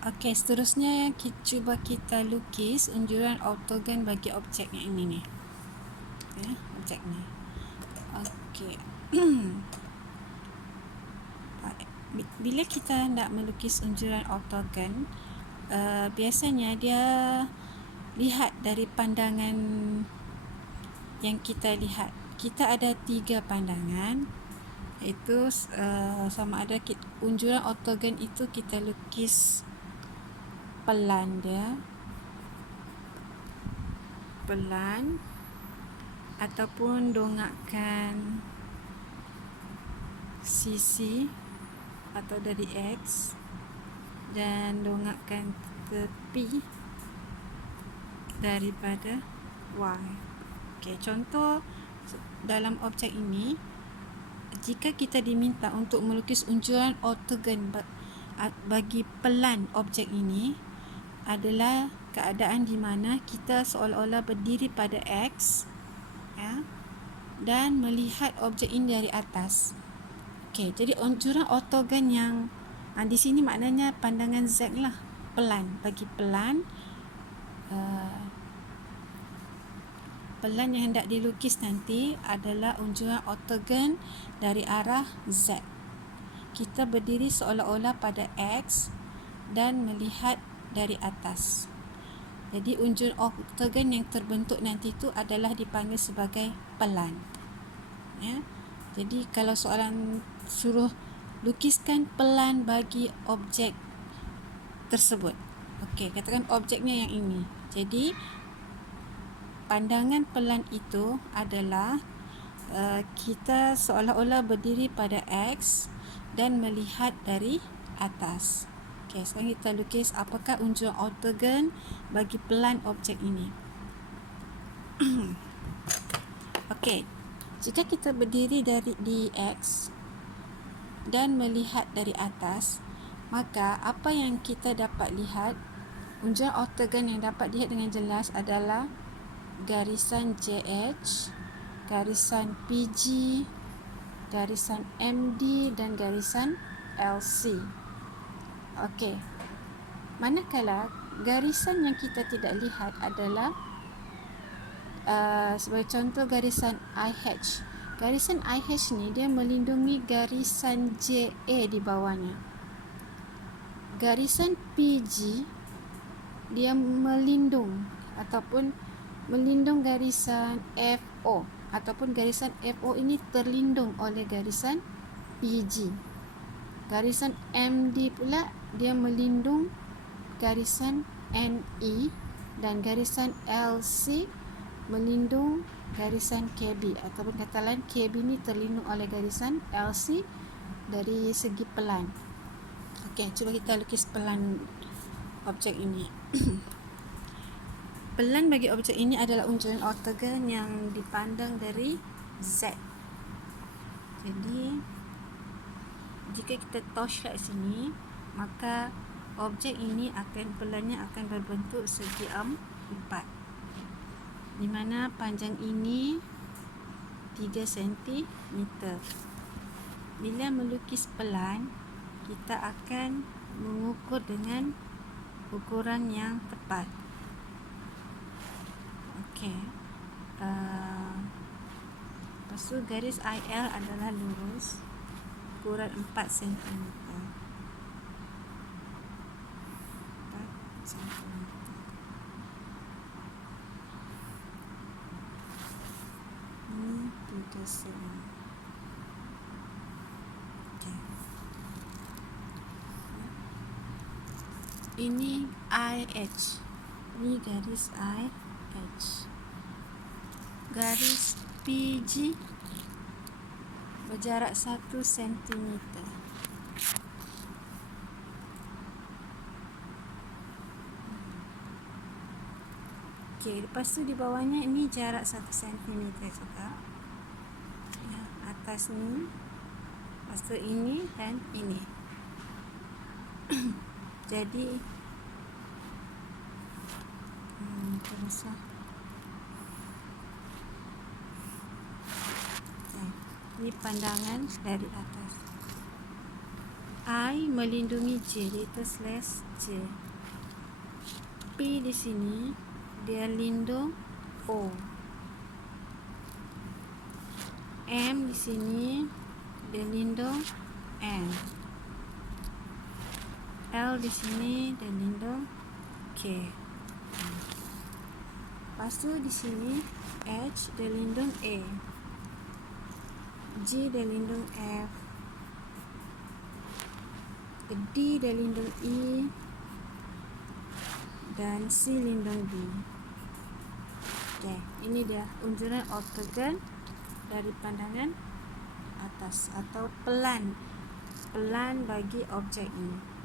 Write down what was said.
Okey, seterusnya cuba kita lukis unjuran ortogon bagi objek yang ini ni. Ya, objek ni. Okey. Bila kita nak melukis unjuran ortogon, biasanya dia lihat dari pandangan yang kita lihat. Kita ada 3 pandangan, iaitu sama ada unjuran ortogon itu kita lukis pelan dia, pelan, ataupun dongakkan sisi atau dari X dan dongakkan tepi daripada Y. Okey, contoh dalam objek ini, jika kita diminta untuk melukis unjuran ortogon bagi pelan objek ini, adalah keadaan di mana kita seolah-olah berdiri pada X, ya, dan melihat objek ini dari atas. Okey, jadi unjuran ortogon yang di sini maknanya pandangan Z lah, pelan. Bagi pelan, pelan yang hendak dilukis nanti adalah unjuran ortogon dari arah Z. Kita berdiri seolah-olah pada X dan melihat dari atas. Jadi unjuran ortogon yang terbentuk nanti itu adalah dipanggil sebagai pelan. Ya. Jadi kalau soalan suruh lukiskan pelan bagi objek tersebut. Okey, katakan objeknya yang ini. Jadi pandangan pelan itu adalah kita seolah-olah berdiri pada X dan melihat dari atas. Okey, sekarang kita lukis apakah unjuran ortogon bagi pelan objek ini. Okey, jika kita berdiri di X dan melihat dari atas, maka apa yang kita dapat lihat, unjuran ortogon yang dapat dilihat dengan jelas adalah garisan JH, garisan PG, garisan MD dan garisan LC. Okey. Manakala garisan yang kita tidak lihat adalah sebagai contoh garisan IH. Garisan IH ni dia melindungi garisan JA di bawahnya. Garisan PG dia melindung garisan FO, ataupun garisan FO ini terlindung oleh garisan PG. Garisan MD pula dia melindung garisan NE, dan garisan LC melindung garisan KB, ataupun kata lain KB ni terlindung oleh garisan LC dari segi pelan. Okey, cuba kita lukis pelan objek ini. Pelan bagi objek ini adalah unjuran ortogon yang dipandang dari Z. Jadi jika kita torchlight sini, maka objek ini pelannya akan berbentuk segi 4, di mana panjang ini 3 cm. Bila melukis pelan, kita akan mengukur dengan ukuran yang tepat. Okey. Lepas tu garis IL adalah lurus, ukuran 4 cm. 4 cm. Ini 3 cm. Okey. Ini IH. Ini garis IH. Garis PG berjarak 1 cm. Okey, lepas tu di bawahnya ini jarak 1 cm juga. Ya, atas ni, lepas tu ini dan ini. Jadi teruslah. Ini pandangan dari atas. I melindungi J, di atas slash J. P di sini dia lindung O. M di sini dia lindung N. L di sini dia lindung K. Lepas tu di sini H dia lindung A. G dia lindung F. D dia lindung E. Dan C lindung B. Okay, ini dia unjuran ortogon dari pandangan atas atau pelan bagi objek ini.